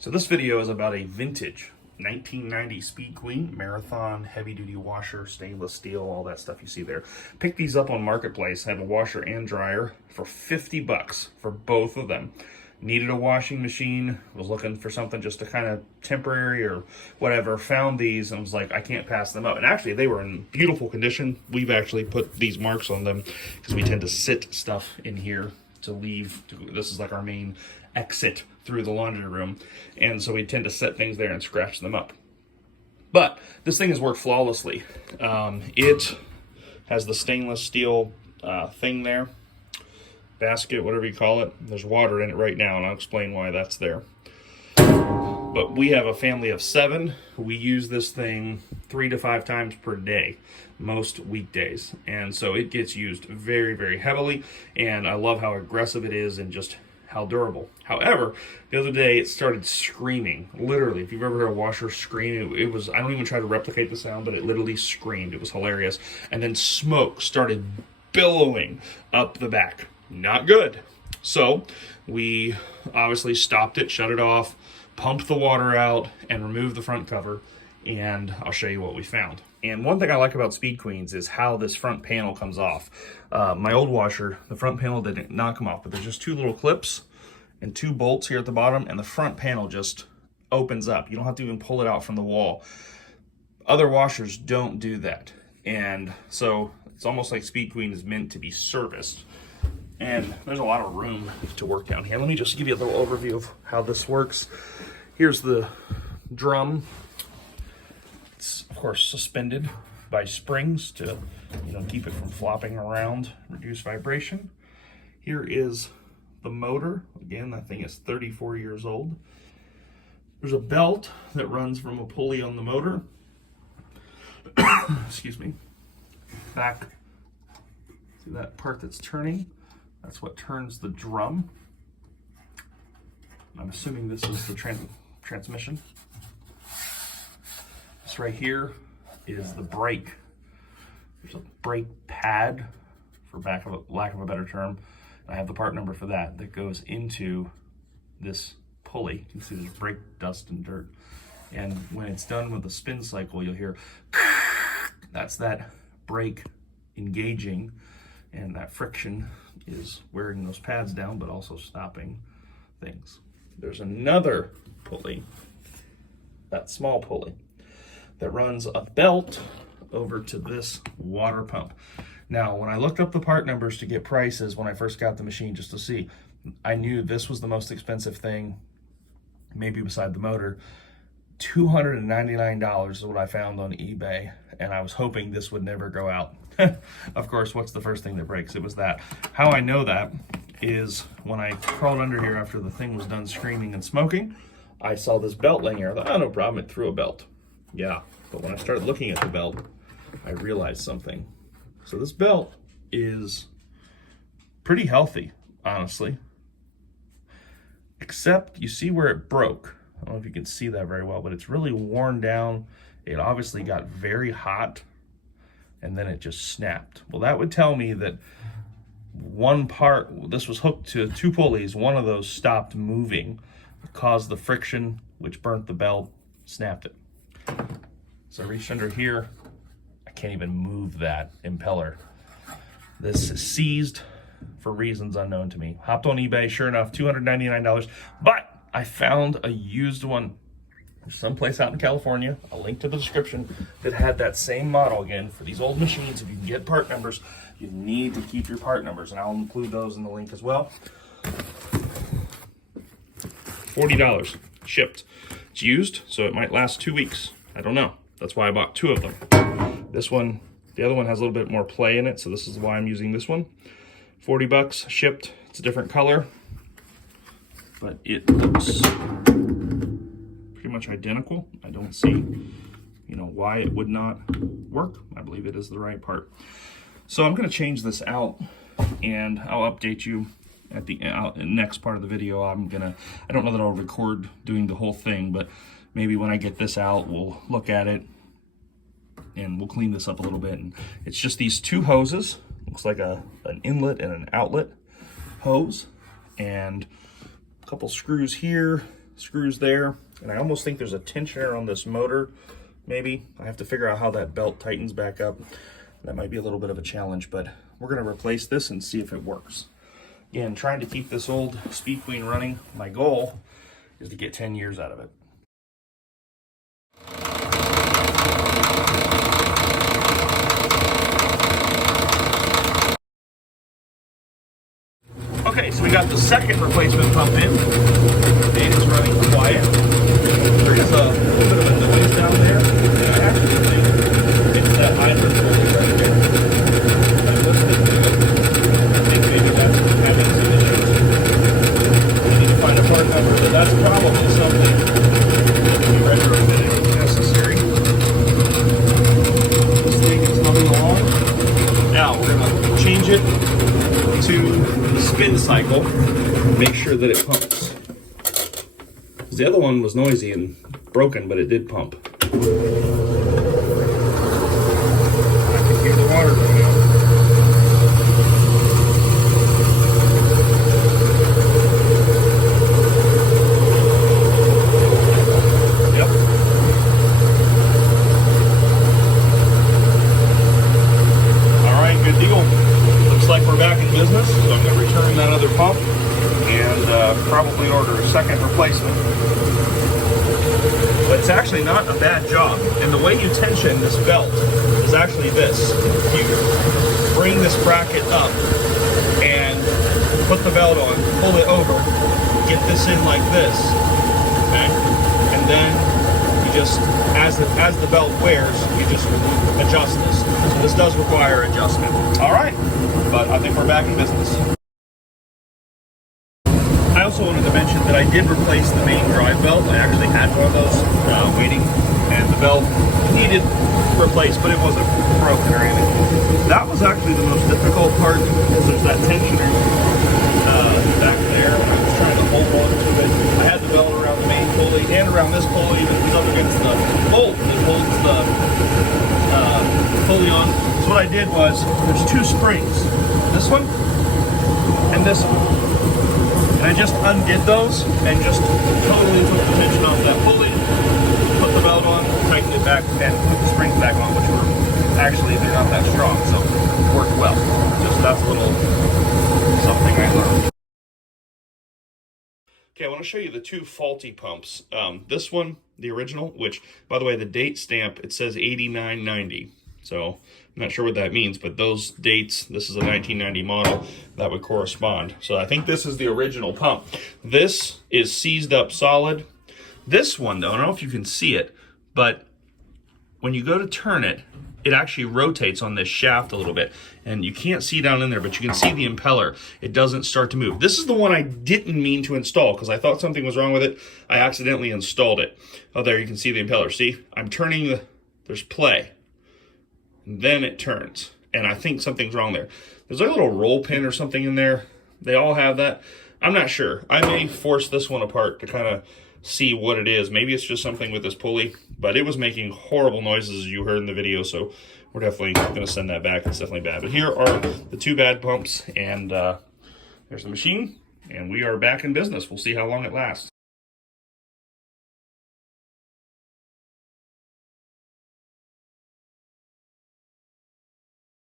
So this video is about a vintage 1990 Speed Queen Marathon heavy-duty washer, stainless steel, all that stuff you see there. Picked these up on Marketplace. Have a washer and dryer for 50 bucks for both of them. Needed a washing machine, was looking for something just to kind of temporary or whatever. Found these and was like, I can't pass them up. And actually, they were in beautiful condition. We've actually put these marks on them because we tend to sit stuff in here to leave. This is like our main exit through the laundry room, and so we tend to set things there and scratch them up. But this thing has worked flawlessly. It has the stainless steel thing there, basket, whatever you call it. There's water in it right now, and I'll explain why that's there. But we have a family of 7. We use this thing 3 to 5 times per day, most weekdays. And so it gets used very, very heavily. And I love how aggressive it is and just how durable. However, the other day it started screaming. Literally, if you've ever heard a washer scream, it was, I don't even try to replicate the sound, but it literally screamed. It was hilarious. And then smoke started billowing up the back. Not good. So we obviously stopped it, shut it off, pumped the water out, and removed the front cover, and I'll show you what we found. And one thing I like about Speed Queens is how this front panel comes off. My old washer, the front panel did not come off, but there's just 2 little clips and 2 bolts here at the bottom, and the front panel just opens up. You don't have to even pull it out from the wall. Other washers don't do that. And so it's almost like Speed Queen is meant to be serviced. And there's a lot of room to work down here. Let me just give you a little overview of how this works. Here's the drum. It's, of course, suspended by springs to, keep it from flopping around, reduce vibration. Here is the motor. Again, that thing is 34 years old. There's a belt that runs from a pulley on the motor. Excuse me. Back. See that part that's turning? That's what turns the drum. I'm assuming this is the transmission. This right here is the brake. There's a brake pad, for lack of a better term. I have the part number for that goes into this pulley. You can see there's brake dust and dirt. And when it's done with the spin cycle, you'll hear, that's that brake engaging, and that friction is wearing those pads down, but also stopping things. There's another pulley, that small pulley, that runs a belt over to this water pump. Now, when I looked up the part numbers to get prices when I first got the machine just to see, I knew this was the most expensive thing, maybe beside the motor. $299 is what I found on eBay, and I was hoping this would never go out. Of course, what's the first thing that breaks? It was that. How I know that is when I crawled under here after the thing was done screaming and smoking, I saw this belt laying here. I thought, oh, no problem, it threw a belt. Yeah, but when I started looking at the belt, I realized something. So this belt is pretty healthy, honestly. Except you see where it broke. I don't know if you can see that very well, but it's really worn down. It obviously got very hot, and then it just snapped. Well, that would tell me that one part, this was hooked to 2 pulleys, one of those stopped moving, caused the friction, which burnt the belt, snapped it. So I reached under here, I can't even move that impeller. This is seized for reasons unknown to me. Hopped on eBay, sure enough, $299, but I found a used one someplace out in California, I'll link to the description, that had that same model. Again, for these old machines, if you can get part numbers, you need to keep your part numbers, and I'll include those in the link as well. $40 shipped. It's used, so it might last 2 weeks. I don't know. That's why I bought 2 of them. This one, the other one has a little bit more play in it, so this is why I'm using this one. 40 bucks shipped. It's a different color, but it looks pretty much identical. I don't see, why it would not work. I believe it is the right part. So I'm going to change this out, and I'll update you at the next part of the video. I don't know that I'll record doing the whole thing, but maybe when I get this out, we'll look at it and we'll clean this up a little bit. And it's just these 2 hoses. Looks like an inlet and an outlet hose, and a couple screws here, screws there, and I almost think there's a tensioner on this motor. Maybe I have to figure out how that belt tightens back up. That might be a little bit of a challenge, but we're going to replace this and see if it works. Again, trying to keep this old Speed Queen running. My goal is to get 10 years out of it. Okay, so we got the second replacement pump in. The data's running quiet. There is a little bit of a noise down there. I actually think it's that hydrant pulley right there. I listened to it. I think maybe that's having some issues. We need to find a part number, but that's probably something that can be retrofitted if necessary. This thing is humming along. Now we're going to change it to the spin cycle, make sure that it pumps. The other one was noisy and broken, but it did pump. I can hear the water running out. Yep. All right, good deal. Looks like we're back in business, so I'm going to return that other pump and probably order a second replacement. But it's actually not a bad job. And the way you tension this belt is actually this. You bring this bracket up and put the belt on, pull it over, get this in like this, okay? And then you just, as the belt wears, you just adjust this. So this does require adjustment. All right, but I think we're back in business. I also wanted to mention that I did replace the main drive belt. I actually had one of those waiting, and the belt needed replaced, but it wasn't broken or anything. That was actually the most difficult part, because there's that tensioner back there, and I was trying to hold on to it. I had the belt around the main pulley and around this pulley, and it's up against the bolt that holds the pulley on. So what I did was, there's two springs, this one and this one. And I just undid those and just totally took the tension off that pulley, put the belt on, tightened it back, and put the springs back on, which were actually, they're not that strong, so it worked well. Just that's a little something I learned. Okay, I want to show you the two faulty pumps. This one, the original, which, by the way, the date stamp, it says 8990. So I'm not sure what that means, but those dates, this is a 1990 model, that would correspond. So I think this is the original pump. This is seized up solid. This one, though, I don't know if you can see it, but when you go to turn it, it actually rotates on this shaft a little bit. And you can't see down in there, but you can see the impeller. It doesn't start to move. This is the one I didn't mean to install because I thought something was wrong with it. I accidentally installed it. Oh, there you can see the impeller. See, I'm turning there's play. Then it turns, and I think something's wrong there. There's like a little roll pin or something in there. They all have that. I'm not sure. I may force this one apart to kind of see what it is. Maybe it's just something with this pulley, but it was making horrible noises as you heard in the video, so we're definitely going to send that back. It's definitely bad. But here are the two bad pumps, and there's the machine, and we are back in business. We'll see how long it lasts.